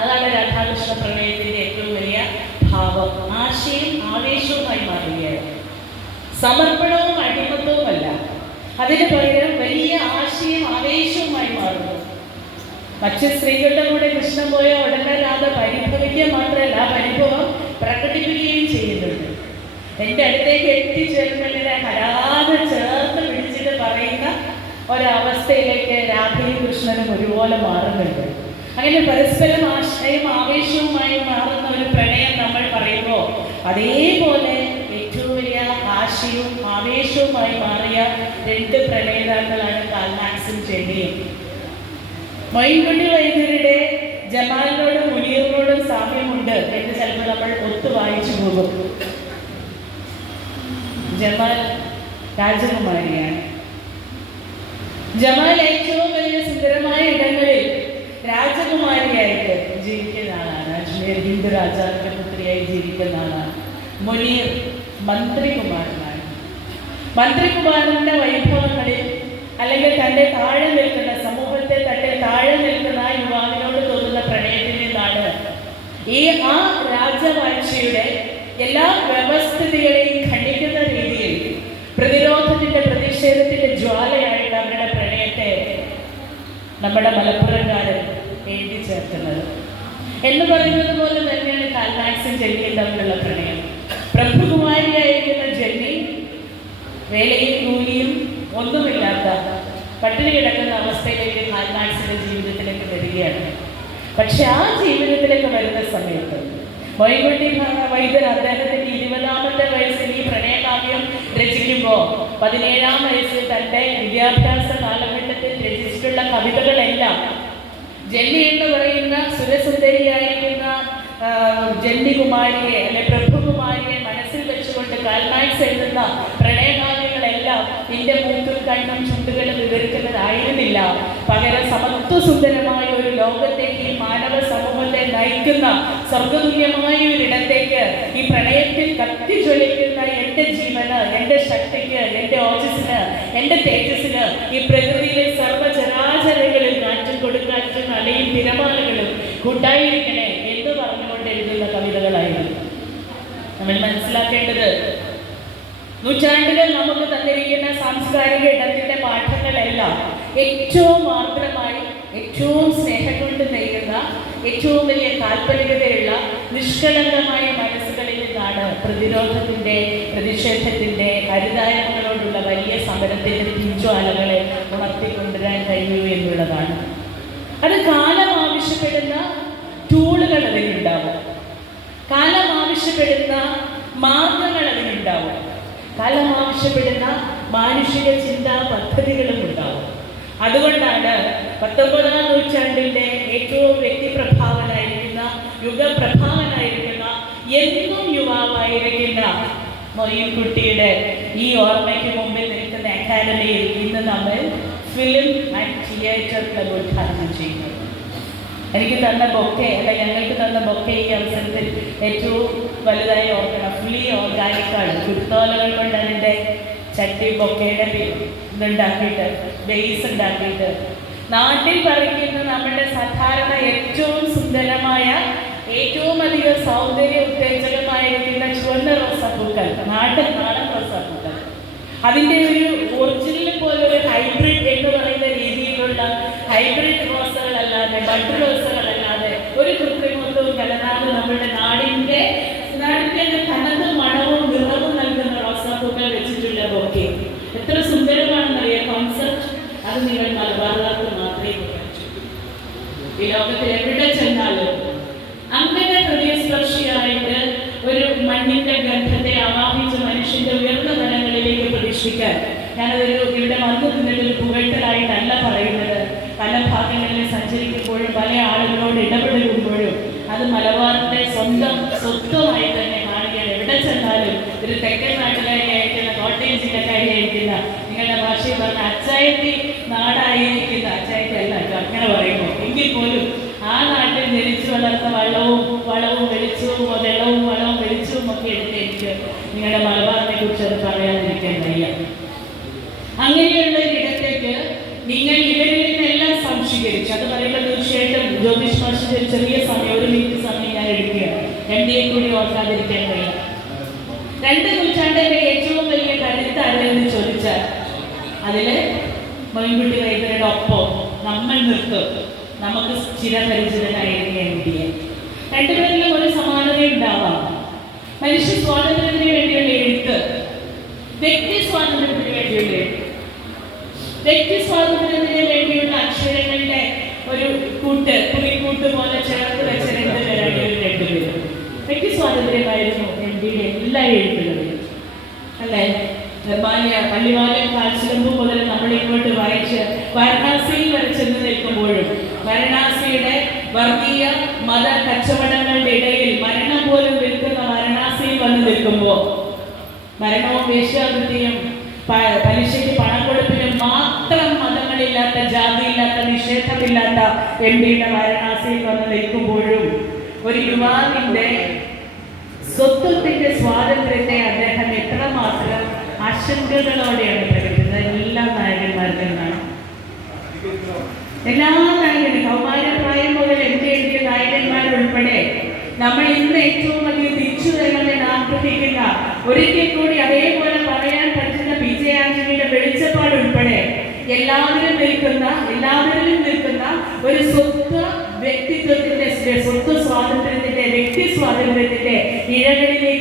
അതാണ് രാധാകൃഷ്ണ പ്രണയത്തിന്റെ ഏറ്റവും വലിയ ഭാവം. ആശയും ആവേശവുമായി മാറുകയാണ്. സമർപ്പണവും അടിമത്വവുമല്ല അതിന് പകരം വലിയ ആശയും ആവേശവുമായി മാറുന്നു. മറ്റ് സ്ത്രീകളുടെ കൂടെ കൃഷ്ണൻ പോയ ഉടനെ അത് പരിഭവിക്കുക മാത്രമല്ല ആ പരിഭവം പ്രകടിപ്പിക്കുകയും ചെയ്യുന്നുണ്ട്. എന്റെ അടുത്തേക്ക് എത്തിച്ചേർന്നതിനെ വരാതെ ചേർത്ത് പിടിച്ചിട്ട് പറയുന്ന ഒരവസ്ഥയിലേക്ക് രാധയും കൃഷ്ണനും ഒരുപോലെ മാറുന്നുണ്ട്. അങ്ങനെ പരസ്പരം ആശയം ആവേശവുമായി മാറുന്ന ഒരു പ്രണയം നമ്മൾ പറയുമ്പോൾ അതേപോലെ ഏറ്റവും വലിയ ആശയവും ആവേശവുമായി മാറിയ രണ്ട് പ്രണയിതാക്കളാണ് കാൽമാക്സും ചെന്നിയും. മൈൻകുട്ടി വൈദ്യരുടെ ജമാലിനോടും മുനീറിനോടും സാമ്യമുണ്ട് എന്ന് ചിലപ്പോൾ നമ്മൾ ഒത്തു വായിച്ചു പോകും. ജമാൽ രാജകുമാരിയാണ്. ജമാൽ ഏറ്റവും വലിയ സുന്ദരമായ ഇടങ്ങളിൽ രാജകുമാരിയായിട്ട് ജീവിക്കുന്ന ആളാണ് അജ്മീർ ഹിന്ദു രാജാവിന്റെ പുത്രിയായി ജീവിക്കുന്ന ആളാണ് മുനീർ മന്ത്രികുമാരനാണ്. മന്ത്രികുമാരന്റെ വൈഭവങ്ങളിൽ അല്ലെങ്കിൽ തന്റെ താഴെ നിൽക്കുന്ന സമൂഹത്തെ തന്റെ താഴെ നിൽക്കുന്ന ആ യുവാവിനോട് തോന്നുന്ന പ്രണയത്തിൽ നിന്നാണ് ഈ ആ രാജവാഴ്ചയുടെ എല്ലാ വ്യവസ്ഥിതികളെയും ഖണ്ഡിക്കുന്ന രീതിയിൽ പ്രതിരോധത്തിന്റെ പ്രതിഷേധത്തിന്റെ ജ്വാലയായിട്ട് അവരുടെ പ്രണയത്തെ നമ്മുടെ മലപ്പുറംകാരൻ എഴുതി ചേർക്കുന്നത്. എന്ന് പറയുന്നത് പോലെ തന്നെയാണ് കാൽമാക്സും ജെന്നിയും തമ്മിലുള്ള പ്രണയം. പ്രഭുകുമാരിയായിരിക്കുന്ന ജെന്നി വേലയും കൂലിയും ഒന്നുമില്ലാത്ത പട്ടിണി കിടക്കുന്ന അവസ്ഥയിലേക്ക് കാൽമാക്സിന്റെ ജീവിതത്തിലേക്ക് വരികയാണ്. പക്ഷെ ആ ജീവിതത്തിലേക്ക് വരുന്ന സമയത്ത് വൈകുട്ടി വൈദ്യർ അദ്ദേഹത്തിന്റെ ഇരുപതാമത്തെ വയസ്സിൽ ഈ പ്രണയകാവ്യം രചിക്കുമ്പോൾ പതിനേഴാം വയസ്സിൽ തന്റെ വിദ്യാഭ്യാസ കാലഘട്ടത്തിൽ രചിച്ചിട്ടുള്ള കവിതകളെല്ലാം ജന്നി എന്ന് പറയുന്ന സുരസുന്ദരിയായിരിക്കുന്ന ആ, ജന്മികുമാരിയെ അല്ലെ പ്രഭുകുമാരിയെ മനസ്സിൽ വെച്ചുകൊണ്ട് കാൽമാക്സ് എഴുതുന്ന പ്രണയകാവ്യങ്ങളെല്ലാം നിന്റെ മൂക്കും കണ്ണും ചുണ്ടുകളും വിവരിക്കുന്നതായിരുന്നില്ല. പകരം സമത്വസുന്ദരമായ ഒരു ലോകത്തേക്ക് ഈ മാനവ സമൂഹത്തെ നയിക്കുന്ന സ്വർഗതുല്യമായ ഒരിടത്തേക്ക് ഈ പ്രണയത്തിൽ കത്തിജ്വലിക്കുന്ന എന്റെ ജീവന് എന്റെ ശക്തിക്ക് എന്റെ ഓജസ്സിന് എന്റെ തേജസ്സിന് ഈ പ്രകൃതിയിലെ തിരമാലകളും കൂട്ടായിരിക്കണേ എന്ന് പറഞ്ഞുകൊണ്ട് എഴുതുന്ന കവിതകളായിരുന്നു. നമ്മൾ മനസ്സിലാക്കേണ്ടത് നൂറ്റാണ്ടുകൾ നമുക്ക് തന്നിരിക്കുന്ന സാംസ്കാരിക ഇടത്തിന്റെ പാഠങ്ങളെല്ലാം ഏറ്റവും ആർദ്രമായി ഏറ്റവും സ്നേഹം കൊണ്ട് നെയ്യുന്ന ഏറ്റവും വലിയ താല്പര്യതയുള്ള നിഷ്കളങ്കമായ മനസ്സുകളിൽ നിന്നാണ് പ്രതിരോധത്തിന്റെ പ്രതിഷേധത്തിന്റെ ഹരിതായങ്ങളോടുള്ള വലിയ സമരത്തിന്റെ തീജ്വാലകളെ ഉണർത്തിക്കൊണ്ടുവരാൻ കഴിയൂ എന്നുള്ളതാണ്. അത് കാലം ആവശ്യപ്പെടുന്ന ടൂളുകൾ അതിനുണ്ടാവും കാലം ആവശ്യപ്പെടുന്ന മാർഗങ്ങൾ അതിനുണ്ടാവും കാലം ആവശ്യപ്പെടുന്ന മാനുഷിക ചിന്താ പദ്ധതികളും ഉണ്ടാവും. അതുകൊണ്ടാണ് പത്തൊമ്പതാം നൂറ്റാണ്ടിന്റെ ഏറ്റവും വ്യക്തിപ്രഭാവനായിരിക്കുന്ന യുഗപ്രഭാവനായിരിക്കുന്ന എന്നും യുവാവായിരിക്കുന്ന മൊയ്യൻകുട്ടിയുടെ ഈ ഓർമ്മയ്ക്ക് മുമ്പിൽ നിൽക്കുന്ന അക്കാദമിയിൽ ഇന്ന് നമ്മൾ ഫിലിം ആൻഡ് തിയേറ്റർ ക്ലബ് ഉദ്ഘാടനം ചെയ്യുന്നു. എനിക്ക് തന്ന ബൊക്കെ അല്ല ഞങ്ങൾക്ക് തന്ന ബൊക്കെ ഈ അവസരത്തിൽ ഏറ്റവും വലുതായി ഓർക്കണം. ഫുള്ളി ഓർഗാനിക്കാണ് കുത്തോലകൾ കൊണ്ട് അതിന്റെ ചട്ടി ബൊക്കയുടെ ഇതുണ്ടാക്കിയിട്ട് ബേസ് ഉണ്ടാക്കിയിട്ട്. നാട്ടിൽ പറിക്കുന്ന നമ്മുടെ സാധാരണ ഏറ്റവും സുന്ദരമായ ഏറ്റവും അധികം സൗന്ദര്യ ഉത്തേജകമായിരിക്കുന്ന ചുവന്ന റോസാപ്പൂക്കൾ നാടൻ നാടൻ റോസാപ്പൂക്കൾ അതിന്റെ ഒരു ഒറിജിനൽ പോലെ ഒരു ഹൈബ്രിഡ് എന്ന് പറയുന്ന രീതിയിലുള്ള ഹൈബ്രിഡ് റോസകളല്ലാതെ ബഡ് റോസകളല്ലാതെ ഒരു കൃത്രിമത്വവും കലരാതെ നമ്മുടെ നാടിന്റെ നാടിന്റെ തനത് മണവും നിറവും നൽകുന്ന റോസാപ്പൂക്കൾ വെച്ചിട്ടുള്ള ബൊക്കെ. എത്ര സുന്ദരമാണെന്നറിയാം? കോൺസെപ്റ്റ് അത് നിങ്ങൾ മലബാറുകാർക്ക് മാത്രമേ ഈ ലോകത്തിൽ എവിടെ ചെന്നാലും അങ്ങനെ ഹൃദയസ്പർശിയായിട്ട് ഒരു മണ്ണിന്റെ ഗന്ധത്തെ ആവാഹിച്ച് മനുഷ്യന്റെ ഉയർന്ന തലങ്ങളിലേക്ക് പ്രതീക്ഷിക്കാൻ ഞാനതൊരു ഇവിടെ വന്നു നിന്നിട്ട് ഒരു പുകഴ്ത്തലായിട്ടല്ല പറയുന്നത് പല ഭാഗങ്ങളിൽ സഞ്ചരിക്കുമ്പോഴും പല ആളുകളോട് ഇടപെടുമ്പോഴും അത് മലബാറിന്റെ സ്വന്തം സ്വത്വമായി തന്നെ കാണുകയാണ് എവിടെ ചെന്നാലും ഒരു തെക്കൻ നാട്ടിലേക്ക് അയക്കുന്ന കോട്ടയം ജില്ലക്കാരി അയക്കുന്ന നിങ്ങളുടെ ഭാഷയിൽ പറഞ്ഞ അച്ചായത്തി നാടായിരിക്കുന്ന അച്ചായത്തി അല്ല അങ്ങനെ പറയുമ്പോൾ. എങ്കിൽ പോലും ആ നാട്ടിൽ ജനിച്ചു വളർന്ന വള്ളവും വളവും വെളിച്ചവും വെള്ളവും വളവും വെളിച്ചവും ഒക്കെ എടുത്ത് എനിക്ക് നിങ്ങളുടെ മലബാറിനെ കുറിച്ച് അത് പറയാതിരിക്കാൻ വയ്യ അങ്ങനെയുള്ള ഒരു ഇടത്തേക്ക് നിങ്ങൾ ഇവരിൽ സംശീകരിച്ചു അത് പറയുമ്പോൾ തീർച്ചയായിട്ടും ജ്യോതിഷ് മാഷിന്റെ ചെറിയ സമയം ഒരു മിനിറ്റ് സമയം ഞാൻ എടുക്കുകയാണ്. രണ്ടിയെ കൂടി ഓർക്കാതിരിക്കാൻ കഴിയും രണ്ട് നൂറ്റാണ്ടിന്റെ ഏറ്റവും വലിയ കരുത്ത് ആരെന്ന് ചോദിച്ചാൽ അതിൽ മൊയിൻകുട്ടി വൈദ്യരുടെ ഒപ്പം നമ്മൾ നിർത്തും. നമുക്ക് ചിരപരിചിതനായിരിക്കും എം ഡി എ രണ്ടുപേരിലും ഒരു സമാനത ഉണ്ടാവാം. മനുഷ്യ സ്വാതന്ത്ര്യത്തിന് വേണ്ടിയുള്ള എഴുത്ത് വ്യക്തി സ്വാതന്ത്ര്യത്തിന് വേണ്ടിയുള്ള എഴുത്ത്. വ്യക്തി സ്വാതന്ത്ര്യത്തിന് വേണ്ടിയുള്ള അക്ഷരങ്ങളുടെ ഒരു കൂട്ട് കുറിക്കൂട്ട് പോലെ ചേർത്ത് വെച്ച രണ്ട് പേരാണ് വ്യക്തി സ്വാതന്ത്ര്യമായിരുന്നു എല്ലാ എഴുത്തുകളിലും അല്ലേ? ബാല്യ പള്ളിവാലം കാൽച്ചിലമ്പ് മുതൽ നമ്മൾ ഇങ്ങോട്ട് വായിച്ച് വാരണാസിയിൽ വരെ ചെന്ന് നിൽക്കുമ്പോഴും വാരണാസിയുടെ വർഗീയ മത കച്ചവടങ്ങളുടെ ഇടയിൽ മരണം പോലും വിൽക്കുന്ന വാരണാസിയിൽ വന്ന് നിൽക്കുമ്പോൾ മരണവും വേശ്യാവൃത്തിയും പലിശയ്ക്ക് പണം കൊടുപ്പിന് മാത്രം മതങ്ങളില്ലാത്ത ജാതിയില്ലാത്ത നിഷേധമില്ലാത്ത എം പിയുടെ വാരണാസിയിൽ വന്ന് നിൽക്കുമ്പോഴും ഒരു യുവാവിന്റെ സ്വത്വത്തിന്റെ സ്വാതന്ത്ര്യത്തെ അദ്ദേഹം എത്രമാത്രം ആശങ്കകളോടെയാണ് പ്രകടിപ്പിക്കുന്നത് എല്ലാ നായകന്മാരിൽ നിന്നാണ് എല്ലാ നായകനും കൗമാരപ്രായം മുതൽ എനിക്ക് എഴുതിയ നായകന്മാരുൾപ്പെടെ നമ്മൾ ഇന്ന് ഏറ്റവും അധികം തിരിച്ചു വരണമെന്ന് ആഗ്രഹിക്കുന്ന ഒരിക്കൽ എല്ലാവരിലും നിൽക്കുന്ന ഒരു സ്വത്ത് വ്യക്തിത്വത്തിന്റെ സ്വത്ത് സ്വാതന്ത്ര്യത്തിന്റെ വ്യക്തി സ്വാതന്ത്ര്യത്തിന്റെ ഇഴകളിലേക്ക്